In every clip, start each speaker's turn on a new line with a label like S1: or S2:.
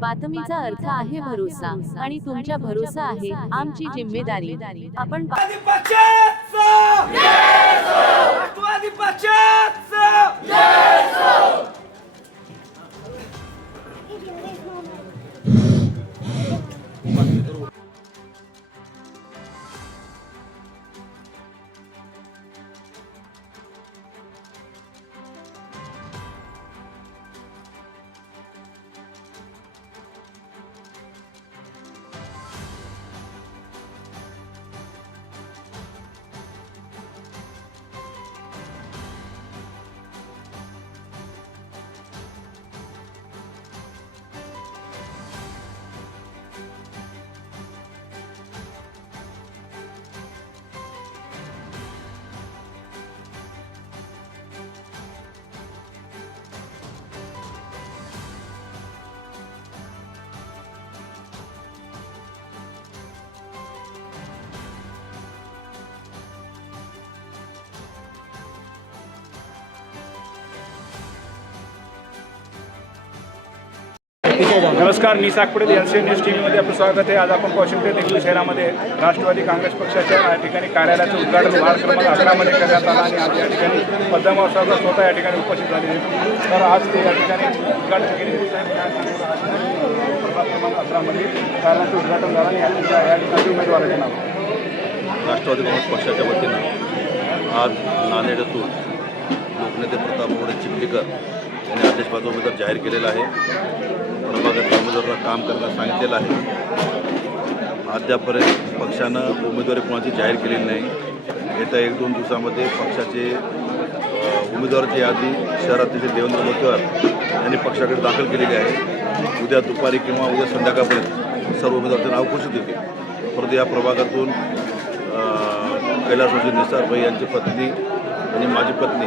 S1: बातमीचा अर्थ आहे भरोसा. आणि तुमच्या भरोसा आहे आमची जिम्मेदारी. आपण
S2: राष्ट्रवादी पक्षाचा राष्ट्रवादी पक्षाचा
S3: नमस्कार मी Sagpude N C news T व्हीमध्ये आपलं स्वागत आहे. आज आपण वॉशिंग्टन देगलूर शहरामध्ये राष्ट्रवादी काँग्रेस पक्षाच्या या ठिकाणी कार्यालयाचं उद्घाटन वार्ड क्रमांक अकरामध्ये करण्यात आलं आणि आज या ठिकाणी पद्मा साहेब स्वतः या ठिकाणी उपस्थित झाले तर आज ते या ठिकाणी उद्घाटन केले. क्रमांक अकरामध्ये कार्यालयाचं उद्घाटन झालं आणि या ठिकाणी या ठिकाणी उमेदवाराचे नाव.
S4: राष्ट्रवादी काँग्रेस पक्षाच्या वतीनं आज नांदेडातून लोकनेते प्रताप चिखलीकर त्यांनी आदेश आदेशबाजा उमेदवार जाहीर केलेला आहे. प्रभागातल्या उमेदवारांना काम करायला सांगितलेलं आहे. अद्यापर्यंत पक्षानं उमेदवारी कोणाची जाहीर केलेली नाही. येत्या एक दोन दिवसामध्ये पक्षाचे उमेदवाराची यादी शहरातील देवेंद्र मोतकर यांनी पक्षाकडे दाखल केलेली आहे. उद्या दुपारी किंवा उद्या संध्याकाळपर्यंत सर्व उमेदवारांचे नाव घोषित होते परंतु या प्रभागातून कैलासवासी निसारभाई यांची पत्नी आणि माझी पत्नी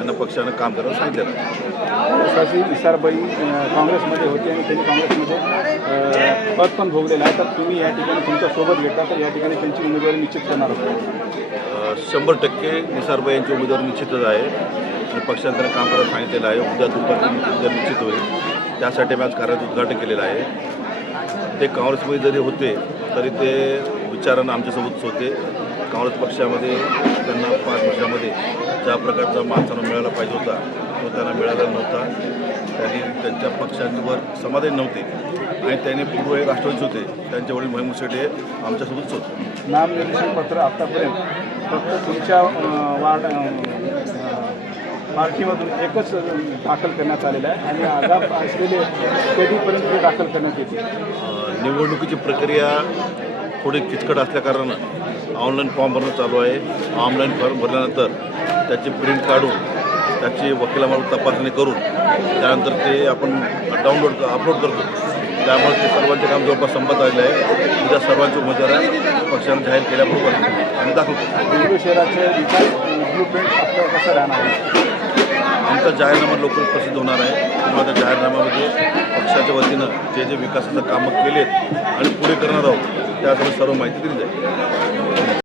S4: यांना पक्षानं काम करायला सांगितलेलं
S3: निसारबाई अं, काँग्रेसमध्ये होती आणि त्यांनी काँग्रेसमध्ये पद पण भोगलेलं आहे. तर तुम्ही या ठिकाणी तुमच्यासोबत घेता तर या ठिकाणी त्यांची उमेदवारी निश्चित करणार
S4: शंभर टक्के निसारबाई यांची उमेदवारी निश्चितच आहे. आणि पक्षानं त्यांना काम करायला सांगितलेलं आहे. उद्या दुपारी उद्या निश्चित होईल. त्यासाठी आम्ही आज कार्याचं उद्घाटन केलेलं आहे. ते काँग्रेसमध्ये जरी होते तरी ते विचारानं आमच्यासोबतच होते. काँग्रेस पक्षामध्ये त्यांना पाच वर्षामध्ये ज्या प्रकारचा मानसन्मान मिळायला पाहिजे होता तो त्यांना मिळाला नव्हता. त्यांनी त्यांच्या पक्षांवर समाधानी नव्हते. आणि त्यांनी पूर्व हे राष्ट्रवादीच होते. त्यांचे वडील मोहिम हे आमच्यासोबतच होते.
S3: नामनिर्देशन पत्र आतापर्यंत फक्त तुमच्या वार्ड पार्टीमधून एकच दाखल करण्यात आलेलं आहे आणि आगाप असलेले कधीपर्यंत ते दाखल करण्यात येतील?
S4: अ, निवडणुकीची प्रक्रिया थोडी किचकट असल्याकारणानं ऑनलाईन फॉर्म भरणं चालू आहे. ऑनलाईन फॉर्म भरल्यानंतर त्याची प्रिंट काढून त्याची वकिलामार्फत तपासणी करून त्यानंतर ते आपण डाउनलोड अपलोड करतो. त्यामुळे ते सर्वांचे काम जवळपास संपत आलेलं आहे. उद्या सर्वांचे उमेदवार पक्षाने जाहीर केल्याबरोबर आम्ही
S3: बेंगळूर शहराचे कसं राहणार?
S4: आमचा जाहीरनामा लवकर प्रसिद्ध होणार आहे. किंवा त्या जाहीरनाम्यामध्ये पक्षाच्या वतीनं जे जे विकासाचं कामं केलेत आणि पुढे करणार आहोत त्यासाठी सर्व माहिती दिली जाईल.